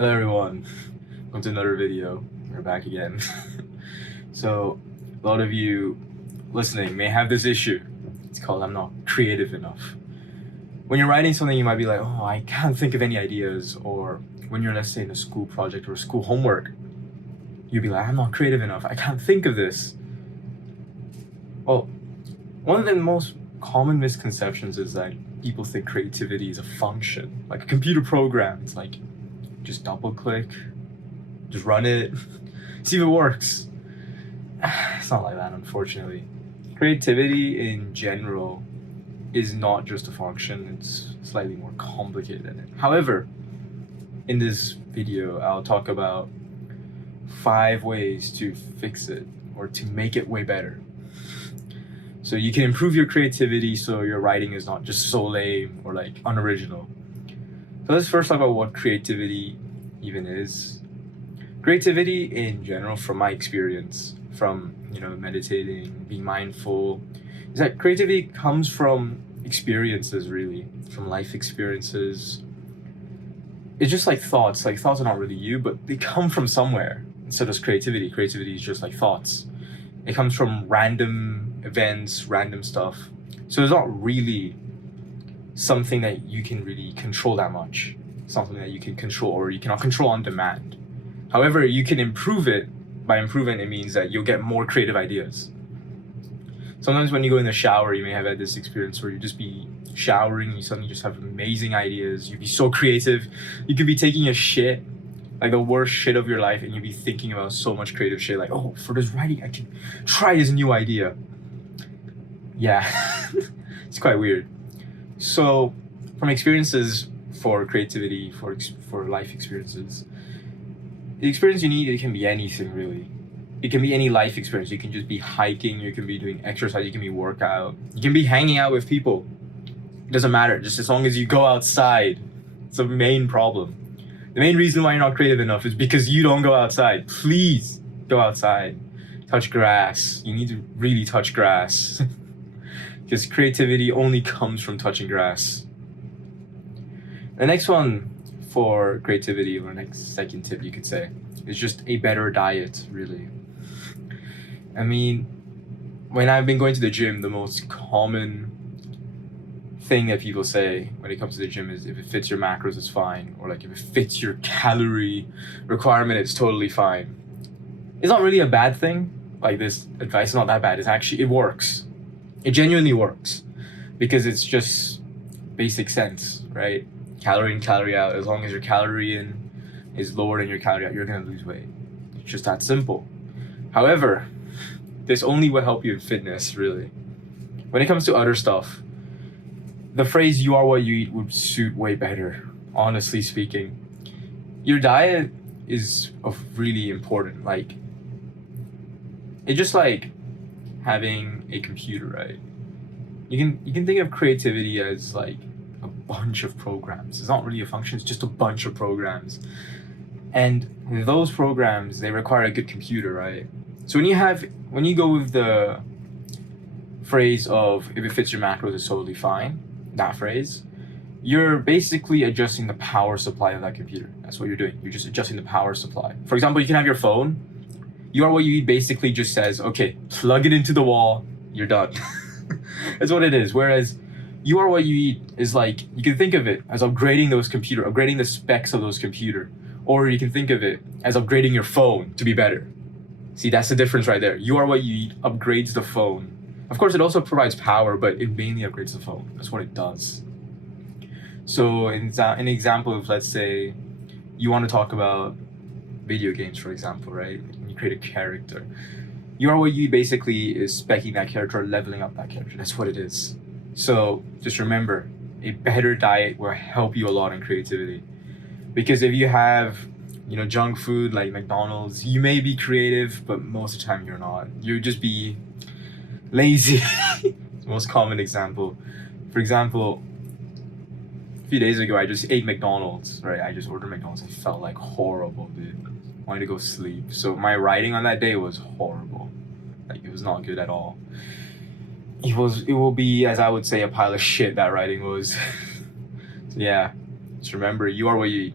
Hello everyone, welcome to another video. We're back again. So, a lot of you listening may have this issue. It's called I'm not creative enough. When you're writing something, you might be like, oh, I can't think of any ideas. Or when you're, let's say, in a school project or school homework, you'd be like, I'm not creative enough. I can't think of this. Well, one of the most common misconceptions is that people think creativity is a function, like a computer program. It's like, just double click, just run it, see if it works. It's not like that, unfortunately. Creativity in general is not just a function, it's slightly more complicated than it. However, in this video, I'll talk about 5 ways to fix it or to make it way better. So you can improve your creativity so your writing is not just so lame or like unoriginal. So let's first talk about what creativity even is. Creativity in general, from my experience, from meditating, being mindful, is that creativity comes from experiences, really, from life experiences. It's just like thoughts. Like thoughts are not really you, but they come from somewhere. And so does creativity. Creativity is just like thoughts. It comes from random events, random stuff. So it's not really something that you can really control that much, something that you can control or you cannot control on demand. However, you can improve it. By improving, it means that you'll get more creative ideas. Sometimes when you go in the shower, you may have had this experience where you just be showering, you suddenly just have amazing ideas, you'd be so creative. You could be taking a shit, like the worst shit of your life, and you'd be thinking about so much creative shit, like, oh, for this writing, I can try this new idea. Yeah, it's quite weird. So, from experiences for creativity, for life experiences, the experience you need, it can be anything really. It can be any life experience. You can just be hiking, you can be doing exercise, you can be workout, you can be hanging out with people. It doesn't matter, just as long as you go outside. It's the main problem. The main reason why you're not creative enough is because you don't go outside. Please go outside. Touch grass. You need to really touch grass. Because creativity only comes from touching grass. The next one for creativity, or next second tip you could say, is just a better diet, really. I mean, when I've been going to the gym, the most common thing that people say when it comes to the gym is if it fits your macros, it's fine. Or like if it fits your calorie requirement, it's totally fine. It's not really a bad thing. Like this advice is not that bad. It works. It genuinely works because it's just basic sense, right? Calorie in, calorie out. As long as your calorie in is lower than your calorie out, you're gonna lose weight. It's just that simple. However, this only will help you in fitness, really. When it comes to other stuff, the phrase "you are what you eat" would suit way better, honestly speaking. Your diet is really important. Like, it's just like having a computer, right? You can think of creativity as like a bunch of programs. It's not really a function, it's just a bunch of programs. And those programs, they require a good computer, right? So when you go with the phrase of if it fits your macros, it's totally fine, that phrase, you're basically adjusting the power supply of that computer. That's what you're doing. You're just adjusting the power supply. For example, you can have your phone. You are what you eat basically just says, okay, plug it into the wall, you're done. That's what it is. Whereas you are what you eat is like, you can think of it as upgrading upgrading the specs of those computer. Or you can think of it as upgrading your phone to be better. See, that's the difference right there. You are what you eat upgrades the phone. Of course, it also provides power, but it mainly upgrades the phone. That's what it does. So an example of, let's say, you want to talk about video games, for example, right? You create a character. You are what you eat basically is speccing that character, leveling up that character. That's what it is. So just remember, a better diet will help you a lot in creativity. Because if you have, junk food like McDonald's, you may be creative, but most of the time you're not. You'll just be lazy. It's the most common example. For example, a few days ago, I just ate McDonald's, right? I just ordered McDonald's. I felt like horrible, dude. I wanted to go sleep. So my writing on that day was horrible. Like, it was not good at all. It will be, as I would say, a pile of shit, that writing was. So yeah, just remember, you are what you eat.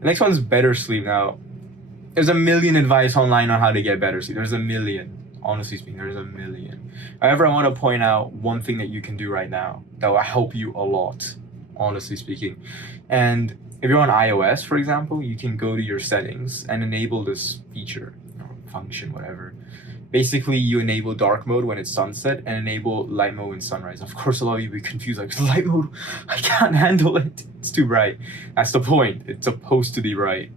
The next one's better sleep. Now, there's a million advice online on how to get better sleep. There's a million. Honestly speaking, there's a million. However, I want to point out one thing that you can do right now that will help you a lot, honestly speaking. And if you're on iOS, for example, you can go to your settings and enable this feature or function, whatever. Basically, you enable dark mode when it's sunset and enable light mode when sunrise. Of course, a lot of you will be confused, like, light mode, I can't handle it. It's too bright. That's the point. It's supposed to be bright.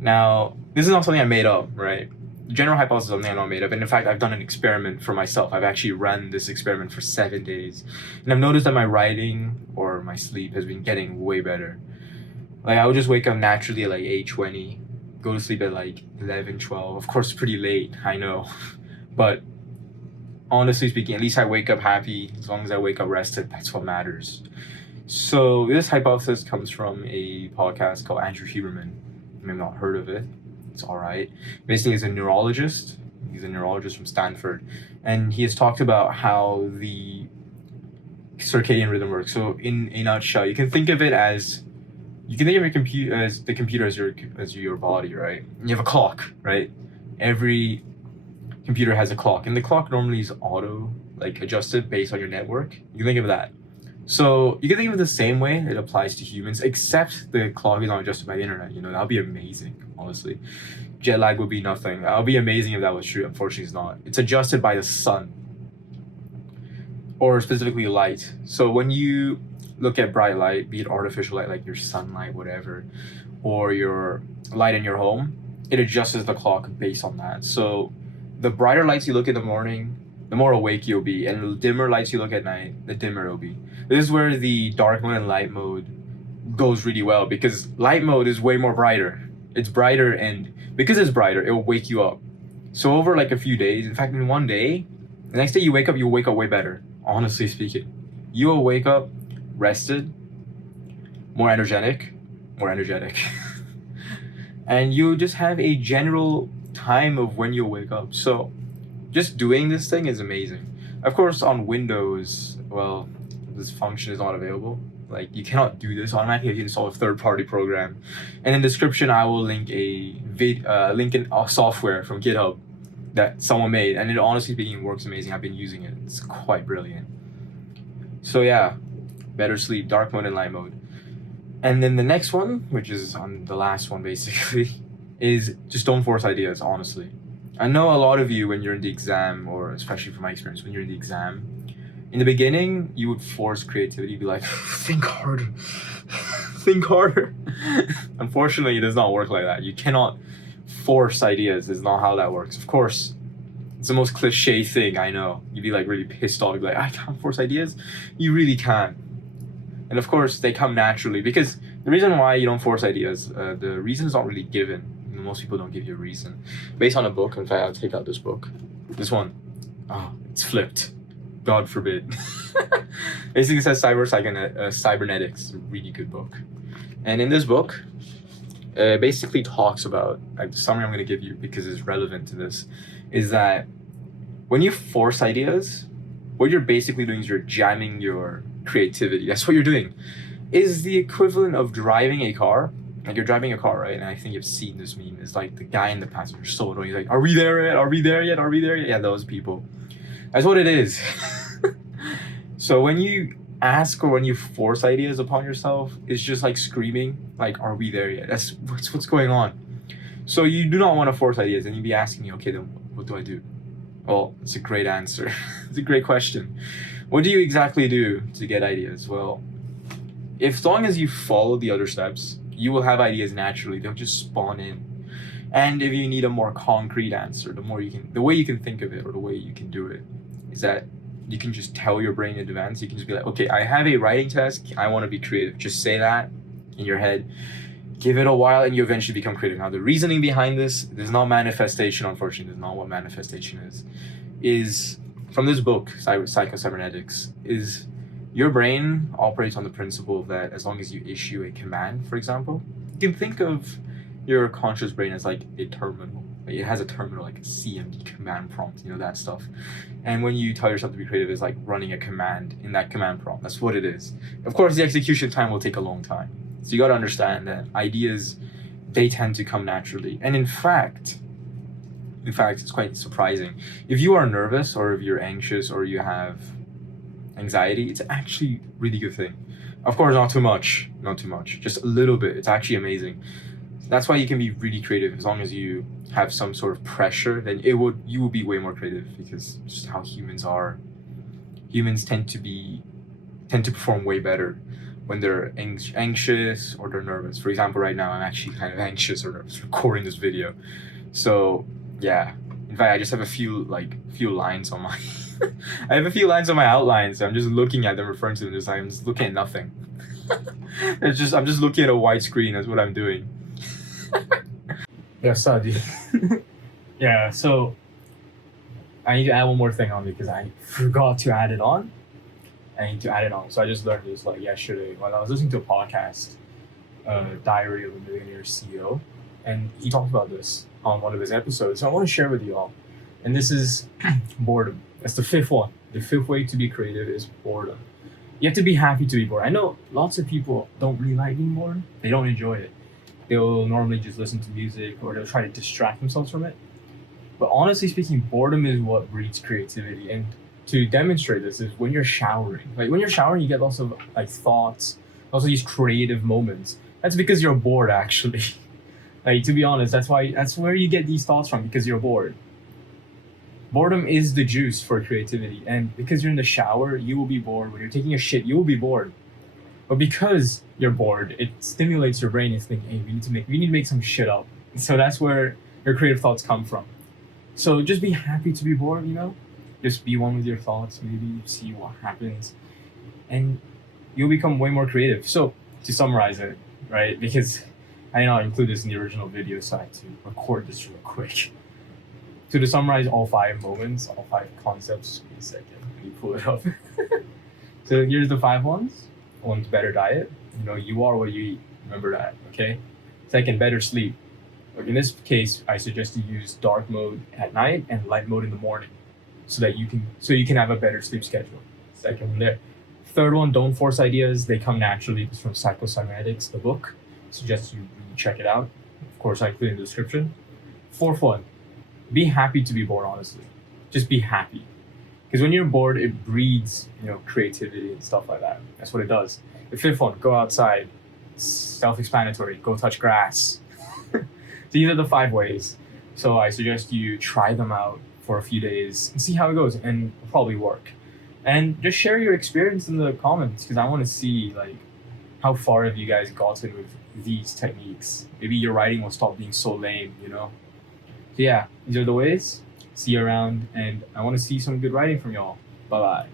Now, this is not something I made up, right? The general hypothesis is something I not made up. And in fact, I've done an experiment for myself. I've actually run this experiment for 7 days. And I've noticed that my writing or my sleep has been getting way better. Like, I would just wake up naturally at like 8:20, go to sleep at like 11, 12. Of course, pretty late, I know. But honestly speaking, at least I wake up happy. As long as I wake up rested, that's what matters. So this hypothesis comes from a podcast called Andrew Huberman. You may have not heard of it. It's all right. Basically, he's a neurologist. He's a neurologist from Stanford. And he has talked about how the circadian rhythm works. So in a nutshell, you can think of it as, you can think of your computer as the computer as your body, right? You have a clock, right? Every computer has a clock, and the clock normally is auto, like, adjusted based on your network. You can think of that. So you can think of it the same way it applies to humans, except the clock is not adjusted by the internet. You know, that would be amazing, honestly. Jet lag would be nothing. That would be amazing if that was true. Unfortunately, it's not. It's adjusted by the sun, or specifically light. So when you look at bright light, be it artificial light like your sunlight, whatever, or your light in your home, it adjusts the clock based on that. So the brighter lights you look in the morning, the more awake you'll be, and the dimmer lights you look at night, the dimmer it'll be. This is where the dark mode and light mode goes really well, because light mode is way more brighter. It's brighter, and because it's brighter, it will wake you up. So over like a few days, in fact, in one day, the next day you'll wake up way better, honestly speaking. You will wake up rested, more energetic, and you just have a general time of when you wake up. So just doing this thing is amazing. Of course, on Windows, well, this function is not available. Like, you cannot do this automatically if you install a third-party program. And in the description, I will link a software from GitHub that someone made, and it, honestly speaking, works amazing. I've been using it. It's quite brilliant. So yeah, better sleep, dark mode and light mode. And then the next one, which is on the last one basically, is just don't force ideas, honestly. I know a lot of you, when you're in the exam, or especially from my experience, when you're in the exam, in the beginning, you would force creativity. You'd be like, think harder, think harder. Unfortunately, it does not work like that. You cannot force ideas. It's not how that works. Of course, it's the most cliche thing, I know. You'd be like really pissed off. You'd be like, I can't force ideas. You really can. And of course, they come naturally, because the reason why you don't force ideas, the reason is not really given. Most people don't give you a reason. Based on a book, in fact, I'll take out this book. This one. Oh, it's flipped. God forbid. Basically, it says Psycho-Cybernetics. A really good book. And in this book, it basically talks about, like, the summary I'm going to give you, because it's relevant to this, is that when you force ideas, what you're basically doing is you're jamming your creativity. That's what you're doing. Is the equivalent of driving a car. Like, you're driving a car, right? And I think you've seen this meme. It's like the guy in the passenger so annoying. He's like, are we there yet? Are we there yet? Are we there yet? Yeah, those people. That's what it is. So when you ask or when you force ideas upon yourself, it's just like screaming, like, are we there yet? That's what's going on. So you do not want to force ideas, and you'd be asking me, okay, then what do I do? Well, it's a great answer. It's a great question. What do you exactly do to get ideas? Well, as long as you follow the other steps, you will have ideas naturally. They'll just spawn in. And if you need a more concrete answer, the way you can think of it, or the way you can do it, is that you can just tell your brain in advance. You can just be like, okay, I have a writing task. I want to be creative. Just say that in your head. Give it a while, and you eventually become creative. Now, the reasoning behind this is not manifestation, unfortunately. This is not what manifestation is from this book, Psycho-Cybernetics, is your brain operates on the principle that as long as you issue a command, for example, you can think of your conscious brain as like a terminal. Like, it has a terminal, like a CMD, command prompt, that stuff. And when you tell yourself to be creative, it's like running a command in that command prompt. That's what it is. Of course, the execution time will take a long time. So you got to understand that ideas they tend to come naturally. And in fact, it's quite surprising. If you are nervous or if you're anxious or you have anxiety, it's actually a really good thing. Of course, not too much, just a little bit. It's actually amazing. That's why you can be really creative. As long as you have some sort of pressure, then you will be way more creative, because it's just how humans are. Humans tend to perform way better when they're anxious or they're nervous. For example, right now I'm actually kind of anxious or nervous recording this video. So yeah, in fact, I just have a few lines on my I have a few lines on my outlines. I'm just looking at them, referring to them. I'm just looking at nothing. I'm just looking at a white screen. That's what I'm doing. Yeah, so dude. Yeah, so I need to add one more thing on because I forgot to add it on. So I just learned this yesterday while I was listening to a podcast, Diary of a Millionaire CEO, and he talked about this on one of his episodes. So I want to share with you all. And this is boredom. That's the fifth one. The fifth way to be creative is boredom. You have to be happy to be bored. I know lots of people don't really like being bored. They don't enjoy it. They'll normally just listen to music or they'll try to distract themselves from it. But honestly speaking, boredom is what breeds creativity. And to demonstrate this is when you're showering. Like when you're showering, you get lots of thoughts, also these creative moments. That's because you're bored, actually. To be honest, that's where you get these thoughts from, because you're bored. Boredom is the juice for creativity. And because you're in the shower, you will be bored. When you're taking a shit, you will be bored. But because you're bored, it stimulates your brain. It's thinking, hey, we need to make some shit up. So that's where your creative thoughts come from. So just be happy to be bored, Just be one with your thoughts, maybe see what happens. And you'll become way more creative. So to summarize it, right? Because I know I include this in the original video, so I had to record this real quick. So to summarize all 5 moments, all 5 concepts, wait a second, let me pull it up. So here's the 5 ones. One's better diet. You are what you eat. Remember that, okay? Second, better sleep. In this case, I suggest you use dark mode at night and light mode in the morning, so you can have a better sleep schedule. Second one there. Third one, don't force ideas. They come naturally. It's from Psycho-Cybernetics, the book. Suggest you really check it out. Of course, I include in the description. Fourth one, be happy to be bored, honestly. Just be happy. Because when you're bored, it breeds, creativity and stuff like that. That's what it does. The fifth one, go outside. Self-explanatory. Go touch grass. These are the 5 ways. So I suggest you try them out for a few days and see how it goes, and it'll probably work. And just share your experience in the comments, because I want to see how far have you guys gotten with these techniques. Maybe your writing will stop being so lame, So yeah, these are the ways. See you around, and I want to see some good writing from y'all. Bye-bye.